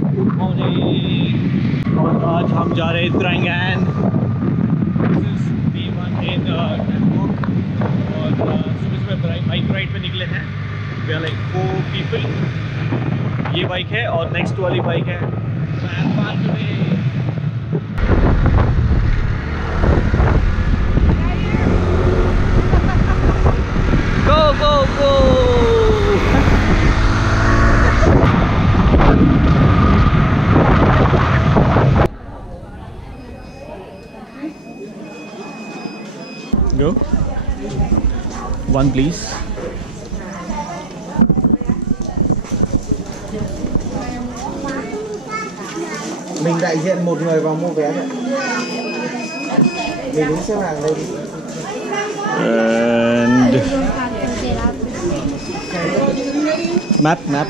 Good morning. और आज हम जा रहे हैं त्रांगैन। This is B1 in tempo. और सुबह सुबह बाइक राइड पे निकले हैं। We are like 4 people. ये बाइक है और नेक्स्ट वाली बाइक है। Go, go, go! Go. One, please. Mình đại diện một người vào mua vé thôi. Mình đứng xếp hàng đây đi. And map.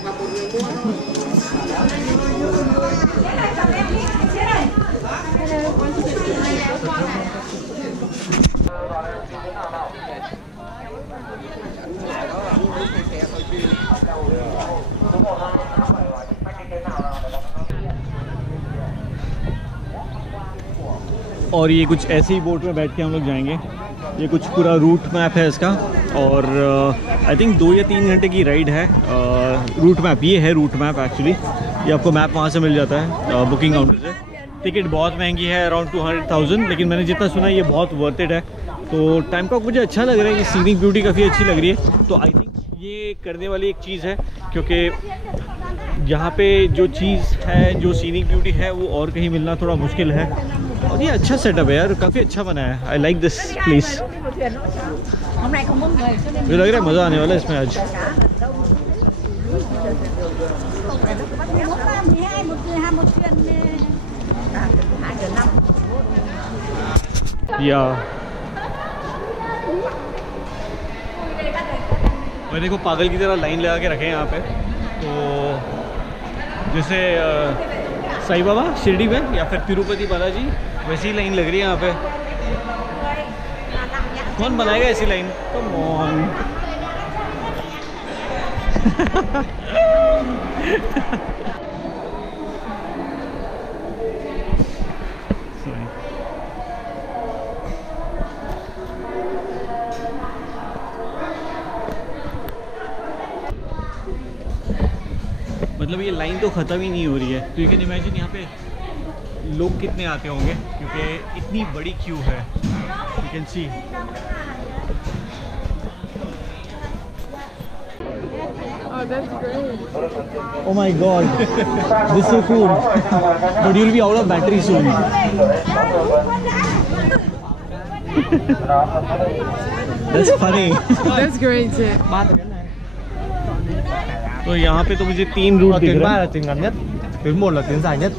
और ये कुछ ऐसे ही बोट में बैठ के हम लोग जाएंगे। ये कुछ पूरा रूट मैप है इसका। और आई थिंक 2 या 3 घंटे की राइड है। रूट मैप ये है, रूट मैप एक्चुअली। ये आपको मैप वहाँ से मिल जाता है बुकिंग काउंटर से। टिकट बहुत महंगी है, अराउंड 200,000, लेकिन मैंने जितना सुना ये बहुत वर्थ इट है। तो टाइम का मुझे अच्छा लग रहा है कि सीनिक ब्यूटी काफ़ी अच्छी लग रही है। तो आई थिंक ये करने वाली एक चीज़ है, क्योंकि यहाँ पे जो चीज़ है, जो सीनिक ब्यूटी है, वो और कहीं मिलना थोड़ा मुश्किल है। और ये अच्छा सेटअप है यार, काफ़ी अच्छा बना है। I like this place. मुझे लग रहा है मज़ा आने वाला है इसमें आज। या मैं देखो पागल की तरह लाइन लगा के रखे हैं यहाँ पे। तो जैसे साईं बाबा शिरडी में या फिर तिरुपति बालाजी, वैसी ही लाइन लग रही है यहाँ पे। कौन बनाएगा ऐसी लाइन? Come on. मतलब ये लाइन तो ख़त्म ही नहीं हो रही है। तो यू कैन इमेजिन यहाँ पे लोग कितने आते होंगे, क्योंकि इतनी बड़ी क्यू है। You can see. Oh, that's great. Oh my god, this is so cool. But you'll be out of battery soon. That's funny. That's great. तो यहाँ पे तो मुझे 3 रूट दिख रहा है। tuyến ngắn nhất, tuyến 1 là tuyến dài nhất.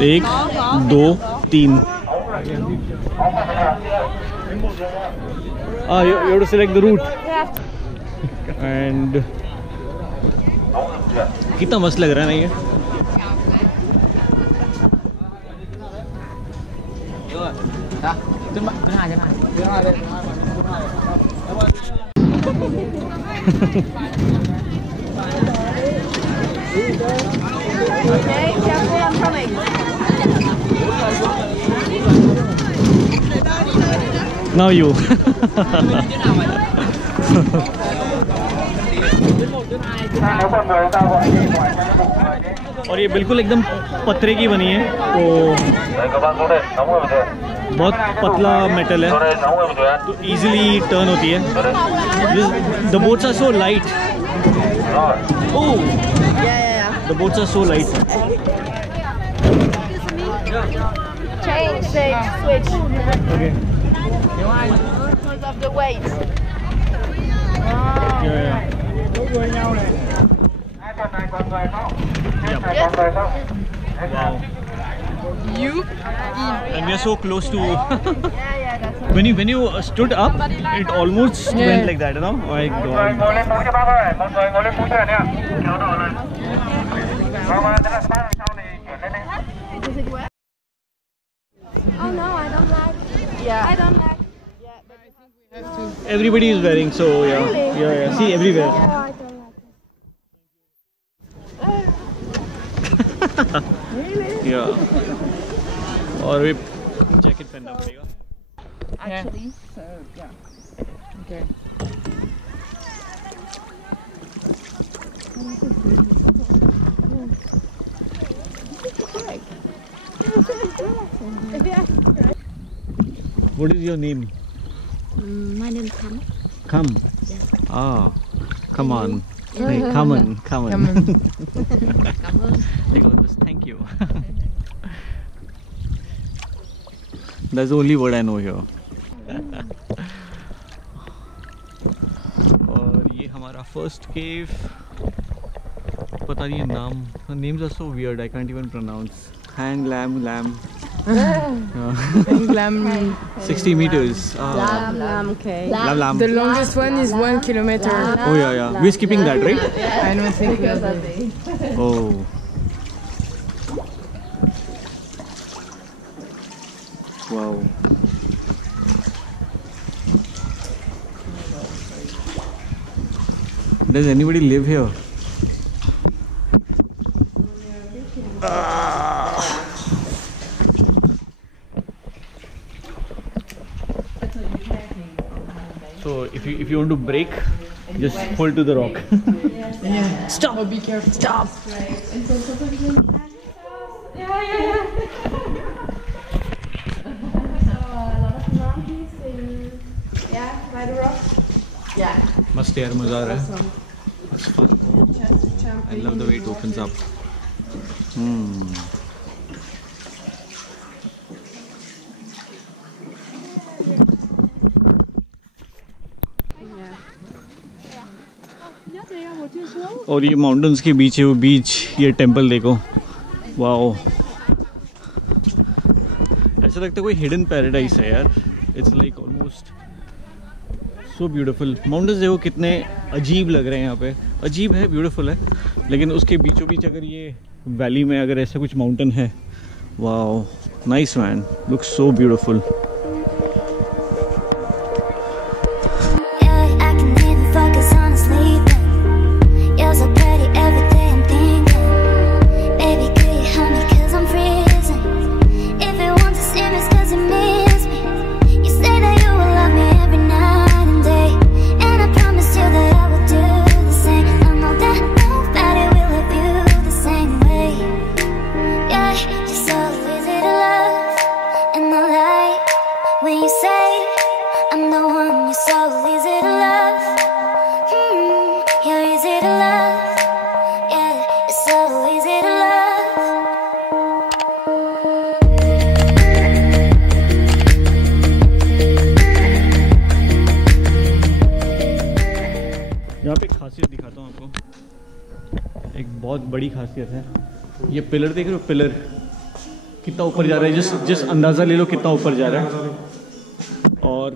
1, 2, 3. You have to select the route. And कितना मस्त लग रहा है ना ये। Okay, careful, I'm coming. Now you. और ये बिल्कुल एकदम पत्थरे की बनी है, तो बहुत पतला मेटल है, तो इजीली टर्न होती है। The boats are so light. Oh, the boats are so light. Change the switch Okay. because of the weight. Yeah. Wow. You? And we are so close to. Yeah, that's okay. when you stood up, it almost went like that, you know. My God. Oh no, I don't like. Yeah. I don't like. Yeah, but I think we have to. Everybody is wearing, so yeah. Really? Yeah. See everywhere. Oh, I don't like it. या और भी jacket पहनना पड़ेगा। Actually, so yeah. Okay. What is your name? My name is Kham. Come. Yes. Ah, come on. Hey, come on, come on. Cảm ơn. They go this. Thank you. That's the only word I know here. और ये हमारा first केव, पता नहीं नाम, names are so weird I can't even pronounce. Hang lamb 60 meters. Lam cave. Lam. The longest one is 1 kilometer. Oh yeah. We're skipping that, right? I don't think we are. Oh. Wow. Does anybody live here? So if you want to brake, just hold to the rock. Stop! Oh, be careful. Stop! Must यार मजा आ रहा है. It's fun. I love the way it opens up. और ये mountains के बीच है वो बीच, ये टेंपल देखो. वाओ, ऐसा लगता है कोई हिडन पैराडाइज है यार. It's like almost so beautiful. Mountains देखो कितने अजीब लग रहे हैं यहाँ पे. अजीब है, ब्यूटीफुल है, लेकिन उसके बीचों बीच अगर ये वैली में अगर ऐसा कुछ माउंटेन है, wow, nice man, looks so beautiful. यहाँ पे एक खासियत दिखाता हूँ आपको. एक बहुत बड़ी खासियत है. ये पिलर देख रहे हो, पिलर कितना ऊपर जा रहा है. जिस अंदाज़ा ले लो कितना ऊपर जा रहा है. और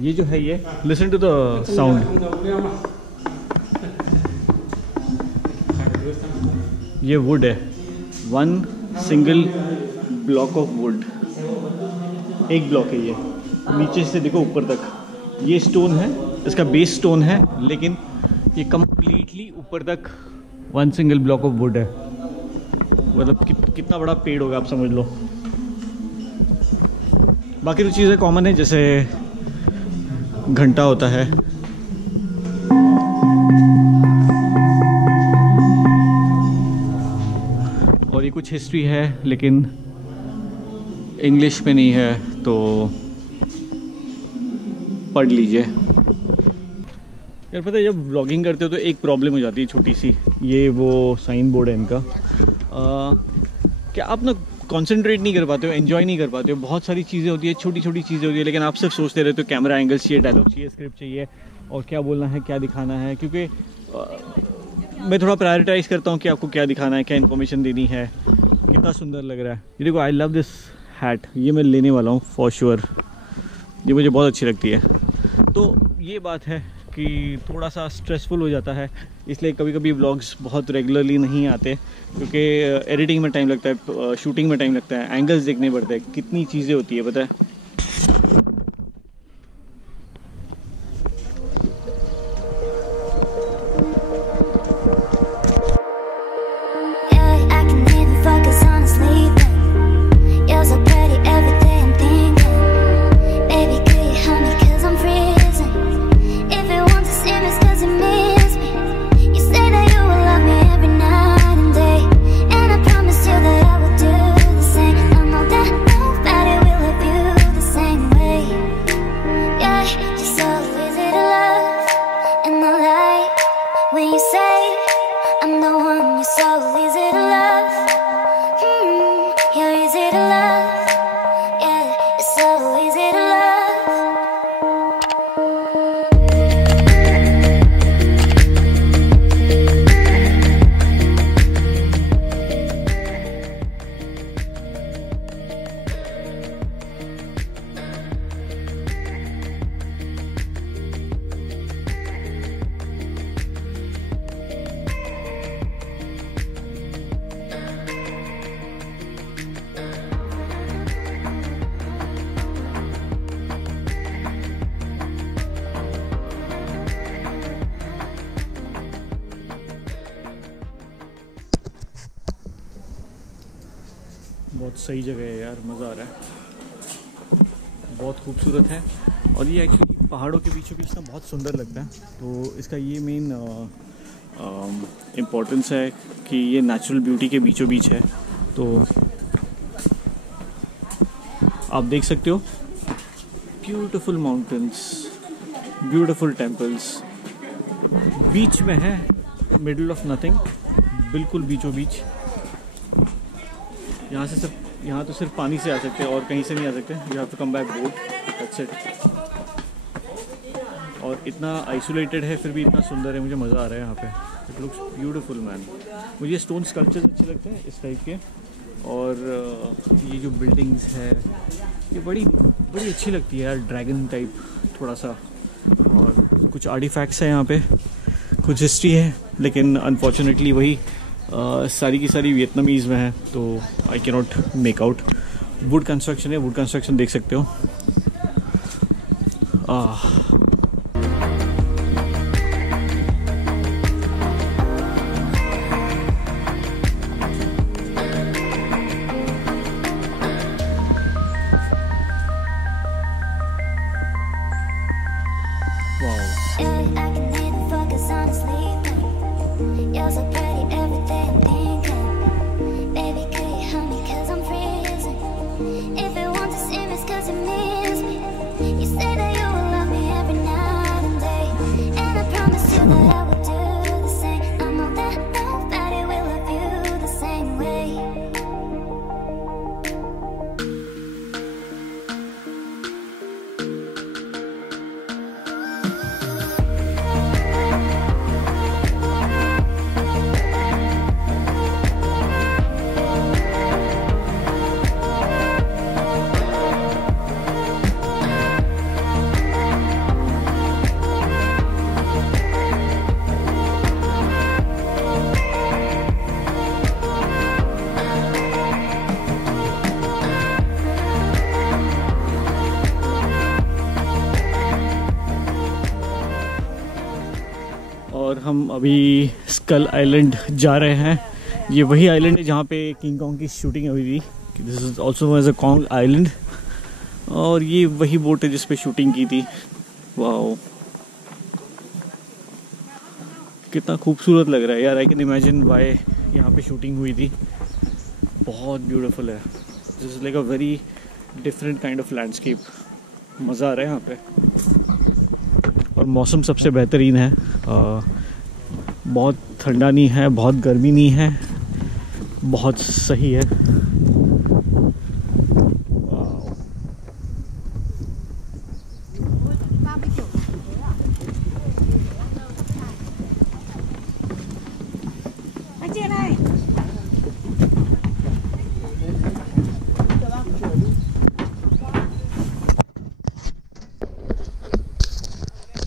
ये जो है, ये लिसन टू द साउंड. ये वुड है, 1 सिंगल ब्लॉक ऑफ वुड. एक ब्लॉक है ये, नीचे से देखो ऊपर तक. ये स्टोन है, इसका बेस स्टोन है, लेकिन ये कंप्लीटली ऊपर तक 1 सिंगल ब्लॉक ऑफ वुड है. मतलब कितना बड़ा पेड़ होगा आप समझ लो. बाकी तो चीज़ें कॉमन है, जैसे घंटा होता है. और ये कुछ हिस्ट्री है, लेकिन इंग्लिश में नहीं है, तो पढ़ लीजिए. यार पता है, जब व्लॉगिंग करते हो तो एक प्रॉब्लम हो जाती है छोटी सी. ये वो साइन बोर्ड है इनका. क्या आप ना कंसंट्रेट नहीं कर पाते हो, एंजॉय नहीं कर पाते हो. बहुत सारी चीज़ें होती है, छोटी छोटी चीज़ें होती है, लेकिन आप सिर्फ सोचते रहते हो कैमरा एंगल चाहिए, डायलॉग चाहिए, स्क्रिप्ट चाहिए, और क्या बोलना है, क्या दिखाना है. क्योंकि मैं थोड़ा प्रायोरिटाइज़ करता हूँ कि आपको क्या दिखाना है, क्या इन्फॉर्मेशन देनी है, कितना सुंदर लग रहा है. ये देखो, आई लव दिस हैट. ये मैं लेने वाला हूँ फॉर श्योर. ये मुझे बहुत अच्छी लगती है. तो ये बात है कि थोड़ा सा स्ट्रेसफुल हो जाता है, इसलिए कभी कभी व्लॉग्स बहुत रेगुलरली नहीं आते, क्योंकि एडिटिंग में टाइम लगता है, शूटिंग में टाइम लगता है, एंगल्स देखने पड़ते हैं, कितनी चीज़ें होती है पता है. I बहुत सही जगह है यार, मज़ा आ रहा है, बहुत खूबसूरत है। और ये एक्चुअली पहाड़ों के बीचों बीच ना बहुत सुंदर लगता है। तो इसका ये मेन इम्पोर्टेंस है कि ये नेचुरल ब्यूटी के बीचों बीच है। तो आप देख सकते हो ब्यूटीफुल माउंटेन्स, ब्यूटीफुल टेम्पल्स, बीच में है, मिडल ऑफ नथिंग, बिल्कुल बीचों बीच। यहाँ तो सिर्फ पानी से आ सकते हैं और कहीं से नहीं आ सकते। You have to come by boat, that's it. और इतना आइसोलेटेड है फिर भी इतना सुंदर है, मुझे मज़ा आ रहा है यहाँ पे। It looks beautiful man. मुझे स्टोन स्कल्पचर्स अच्छे लगते हैं इस टाइप के। और ये जो बिल्डिंग्स है ये बड़ी अच्छी लगती है यार, ड्रैगन टाइप थोड़ा सा। और कुछ आर्टिफैक्ट्स हैं यहाँ पे, कुछ हिस्ट्री है, लेकिन अनफॉर्चुनेटली वही सारी की सारी वियतनामीज़ में है, तो I can not make out. Would construction है, वुड कंस्ट्रक्शन देख सकते हो। और हम अभी स्कल आइलैंड जा रहे हैं। ये वही आइलैंड है जहाँ पे किंग कॉन्ग की शूटिंग हुई थी। This is also known as a Kong island. और ये वही बोट है जिस पे शूटिंग की थी। वाओ, कितना खूबसूरत लग रहा है यार। आई कैन इमेजिन वाई यहाँ पे शूटिंग हुई थी। बहुत ब्यूटीफुल है। This is like a very different kind of landscape. मज़ा आ रहा है यहाँ पे। और मौसम सबसे बेहतरीन है। बहुत ठंडा नहीं है, बहुत गर्मी नहीं है, बहुत सही है।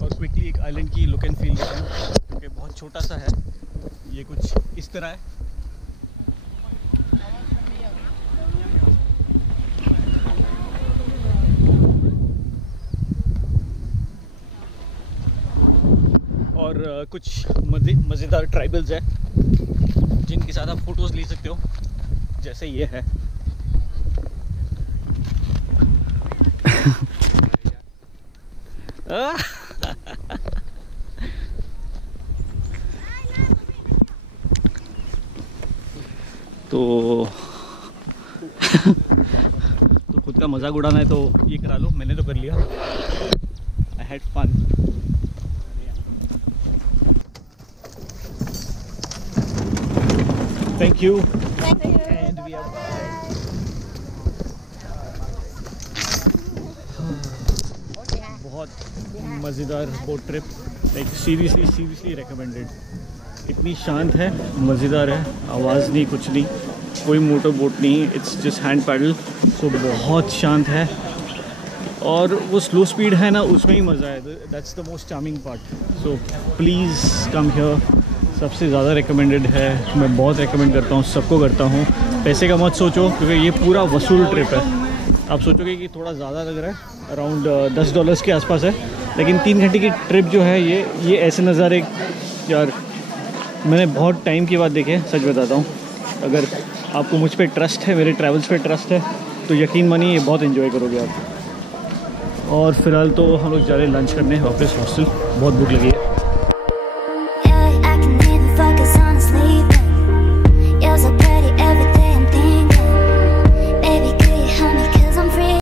और क्विकली एक आइलैंड की लुक एंड फील लेते हैं, क्योंकि बहुत छोटा सा है। ये कुछ इस तरह है। और कुछ मज़ेदार ट्राइबल्स हैं जिनके साथ आप फोटोज़ ले सकते हो, जैसे ये है। तो खुद का मजाक उड़ाना है तो ये करा लो, मैंने तो कर लिया। I had fun. Thank you. बहुत मज़ेदार boat trip, like seriously recommended. इतनी शांत है, मज़ेदार है, आवाज़ नहीं, कुछ नहीं, कोई मोटर बोट नहीं, इट्स जस्ट हैंड पैडल। सो बहुत शांत है। और वो स्लो स्पीड है ना, उसमें ही मज़ा है। That's the most charming part. So please come here. सबसे ज़्यादा रिकमेंडेड है, मैं बहुत रिकमेंड करता हूँ, सबको करता हूँ। पैसे का मत सोचो, क्योंकि ये पूरा वसूल ट्रिप है। आप सोचोगे कि थोड़ा ज़्यादा लग रहा है, अराउंड $10 के आसपास है, लेकिन 3 घंटे की ट्रिप जो है ये ऐसे नज़ारे यार मैंने बहुत टाइम के बाद देखे, सच बताता हूँ। अगर आपको मुझ पे ट्रस्ट है, मेरे ट्रैवल्स पे ट्रस्ट है, तो यकीन मानिए बहुत इन्जॉय करोगे आप। और फिलहाल तो हम लोग जा रहे हैं लंच करने वापस हॉस्टल, बहुत भूख लगी है।